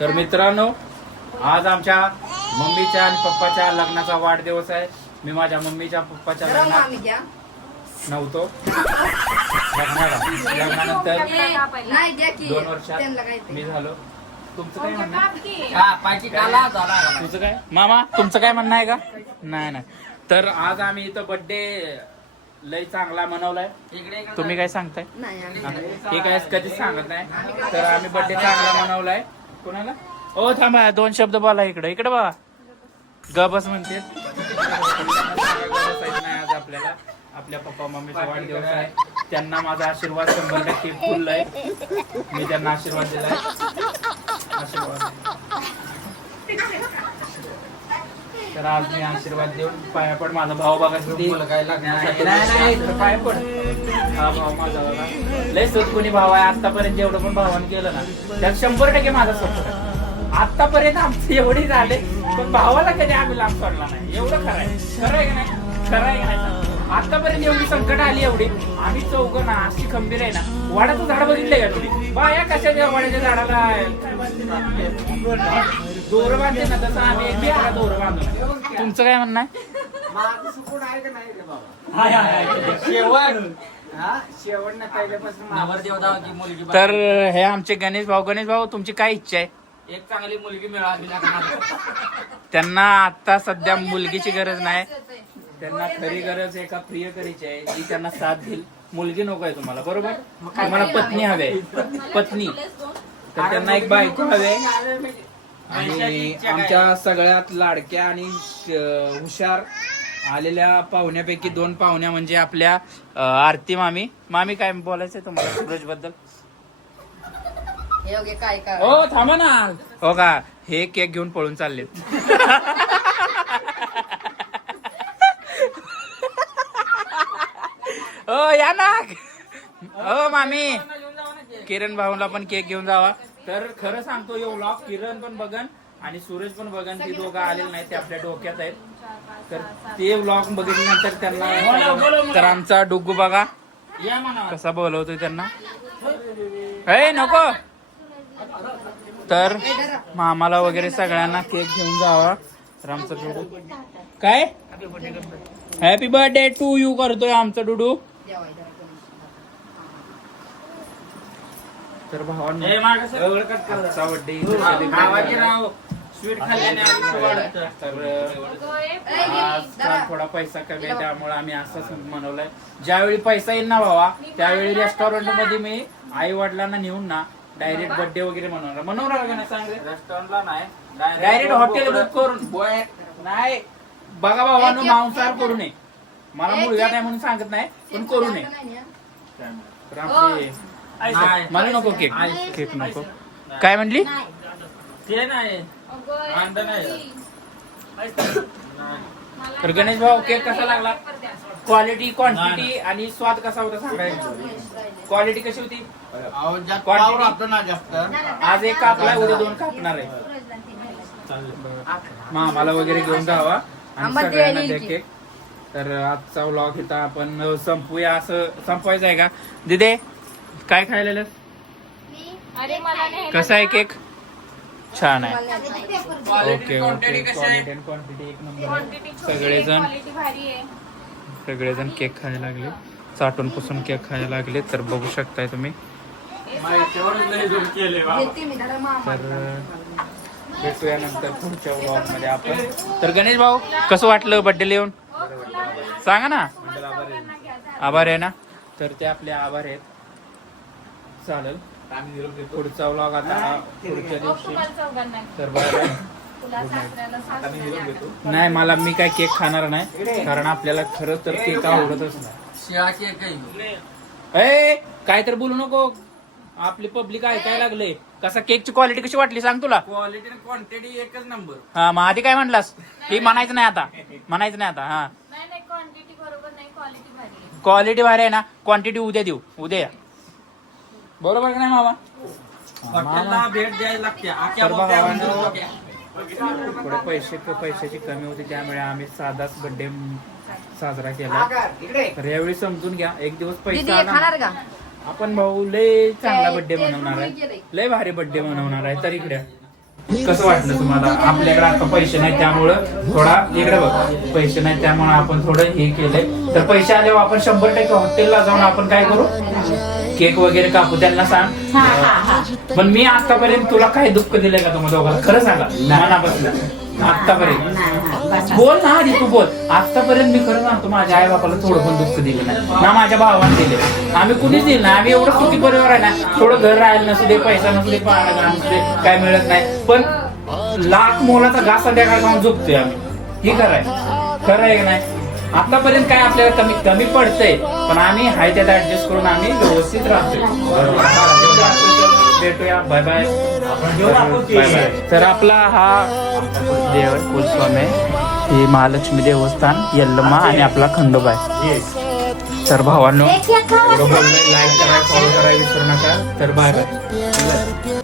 तर मित्रांनो आज आमच्या मम्मीच्या आणि पप्पाच्या लग्नाचा वाढदिवस आहे. मी माझ्या मम्मीच्या पप्पाच्या लग्नात नव्हतो. लग्नाला लग्नानंतर दोन वर्षात. मी झालो. तुमचं काय म्हणणं आहे? हा, पायची काला झाला. तुझं काय? मामा तुमचं काय म्हणणं आहे का? नाही नाही. तर आज आम्ही इथं बर्थडे लय चांगला मनवलाय. तुम्ही काय सांगताय? नाही आम्ही हा, हे काय कधीच सांगत नाही. तर आम्ही बर्थडे चांगला मनवलाय. कोणाला? ओ थांबा दोन शब्द बोला इकडे. इकडे बघा गबस म्हणते. आज आपल्याला आपल्या पप्पा मम्मीचा वाढदिवस आहे. त्यांना माझा आशीर्वाद शंभर टक्के फुल आहे मी त्यांना आशीर्वाद दिलाय. आशीर्वाद. तर आज मी आशीर्वाद देऊन पाया पड माझा भाऊ बघा किती काय पाय पड. हा भाऊ माझा बघा लय सोत कोणी भाव आहे आतापर्यंत जेवढं पण भावानं केलं ना त्यात शंभर टक्के माझा स्वप्न आतापर्यंत आमचे एवढे झाले पण भावाला कधी आम्ही लांब सोडला नाही. एवढं खरं आहे. खरं आहे की नाही? खरं आहे की नाही? आतापर्यंत एवढी संकट आली एवढी आम्ही चौघ ना अशी खंबीर आहे ना वाड्याचं झाड बघितलंय का तुम्ही? बाया कशाच्या वाड्याच्या झाडाला दोर बांधते ना तसं आम्ही दोर तुमचं काय म्हणणं आहे? माझं सुकून आहे का नाही रे बाबा? शेवट. हा शेवट ना पहिल्यापासून नवरदेव की मुलगी तर हे आमचे गणेश भाऊ गणेश भाऊ तुमची काय इच्छा आहे? एक चांगली मुलगी मिळाली लग्नात त्यांना आता सध्या मुलगीची गरज नाही. त्यांना खरी गरज एका प्रियकरीची आहे. जी त्यांना साथ देईल. मुलगी नको आहे तुम्हाला बरोबर? तुम्हाला पत्नी हवे पत्नी. तर त्यांना एक बायको हवे आणि आमच्या सगळ्यात लाडक्या आणि श- हुशार आलेल्या पाहुण्यापैकी दोन पाहुण्या म्हणजे आपल्या अं, आरती मामी. मामी काय बोलायचंय तुम्हाला सूरजबद्दल हे बघे काय काय? हो थांबा ना. हो का? हे केक घेऊन पळून चालले. हो या ना. हो मामी. किरण भाऊला पण केक घेऊन जावा. तर खरं सांगतो यो व्लॉग किरण पण बघन आणि सूरज पण बघन ती दोघं आलेले नाही ते आपल्या डोक्यात आहेत. तर ते व्लॉग बघितल्यानंतर त्यांना तर आमचा डुग्गू बघा. या म्हणा कसा बोलवतोय त्यांना. ए नको. तर मामाला वगैरे सगळ्यांना केक घेऊन जावा. तर आमचा डुडू. काय? हॅपी बर्थडे टू यू करतोय आमचा डुडू. तर भावांनो राव स्वीट खाल्ल्याने आयुष्य वाढतं. तर आज थोडा पैसा कमी आहे त्यामुळे आम्ही असंच मनवलंय ज्यावेळी पैसा येईल ना भावा त्यावेळी रेस्टॉरंटमध्ये मी आई वडिलांना नेऊन ना डायरेक्ट बर्थडे वगैरे मनवणार मनवणार का नाही सांग रे रेस्टॉरंटला नाही डायरेक्ट हॉटेल बुक करून. बोय नाही. बघा भावानो मांसाहार करू नये. मला मुलगा नाही म्हणून सांगत नाही पण करू नये. तर आपले. मला नको केक. केक नको. काय म्हणली? ते नाही. अंड नाही. तर गणेश भाऊ केक कसा लागला? क्वालिटी क्वांटिटी आणि स्वाद कसा होता सांगायचं क्वालिटी कशी होती? राहतो ना जास्त. आज एक कापला उद्या दोन कापणार आहे. मामाला वगैरे घेऊन जावा आणि सगळ्यांना द्या केक. तर आजचा व्लॉग इथं आपण संपूया असं संपवायचं आहे का? दिदे काय खायला अरे मला नाही कसा आहे केक? छान आहे. Okay okay quantity. कशी आहे? क्वालिटी क्वांटिटी एक नंबर क्वांटिटी आहे. सगळेजण क्वालिटी भारी आहे. सगळेजण केक खायला लागले. चाटून पुसून केक खायला लागले तर बघू शकताय तुम्ही. तर भेटूया नंतर पुढच्या आपण. तर गणेश भाऊ कसं वाटलं बर्थडे येऊन? सांगा ना. आभार आहे ना? तर ते आपले आभार आहेत. चालेल. पुढचा व्लॉग आता पुढच्या दिवशी. तर नाही मला मी काय केक खाणार नाही. कारण आपल्याला खरं तर केक आवडतच नाही. शिळा केक आहे. ए काय तर बोलू नको. आपली पब्लिक ऐकायला लागले. कसा केकची क्वालिटी कशी वाटली सांग तुला? क्वालिटी आणि क्वांटिटी एकच नंबर हा मग आधी काय म्हणलास? ही म्हणायचं नाही आता. म्हणायचं नाही आता हा. नाही नाही क्वांटिटी बरोबर नाही क्वालिटी भारी आहे. क्वालिटी भारी आहे ना? क्वांटिटी उद्या देऊ. उद्या या. बरोबर का नाही मामा? हॉटेलला भेट द्यायला लागते. आख्या तर. थोडे पैसे पैशाची कमी होती त्यामुळे आम्ही साधाच बर्थडे साजरा केला. तर यावेळी समजून घ्या एक दिवस पैसा आला. खाणार का? आपण भाऊ लय चांगला बर्थडे मनवणार आहे. लय भारी बर्थडे मनवणार आहे. तर इकडे. कसं वाटलं तुम्हाला? आपल्याकडे आता पैसे नाही त्यामुळं थोडा इकडे बघ. पैसे नाही त्यामुळे आपण थोडं हे केलंय. तर पैसे आल्यावर आपण शंभर टक्के हॉटेलला जाऊन आपण काय करू? केक वगैरे कापू त्यांना सांग. पण मी आतापर्यंत तुला काही दुःख दिलंय का तुम्हाला दोघांना खरं सांगा. मनापासून. आतापर्यंत बोल ना आधी तू बोल. आतापर्यंत मी खरं सांगतो माझ्या आई बापाला थोडं पण दुःख दिलं नाही. ना माझ्या भावाने दिले आम्ही कुणीच दिलं नाही. आम्ही एवढं सुखी परिवार आहे ना थोडं घर राहिलं नसू दे पैसा नसू दे पाणी नसू दे काय मिळत नाही. पण लाख मोलाचा घास संध्याकाळ खाऊन झोपतोय आम्ही. हे खरं आहे. खरं आहे की नाही? आतापर्यंत काय आपल्याला कमी कमी पडतंय. पण आम्ही हाय त्यात ऍडजस्ट करून आम्ही व्यवस्थित राहतोय. भेटूया बाय बाय बाय बाय तर आपला हा देव कुलस्वामी आहे. हे महालक्ष्मी देवस्थान यल्लमा आणि आपला खंडोबा आहे. तर भावांनो लाईक करा फॉलो करा विसरू नका. तर बाय बाय.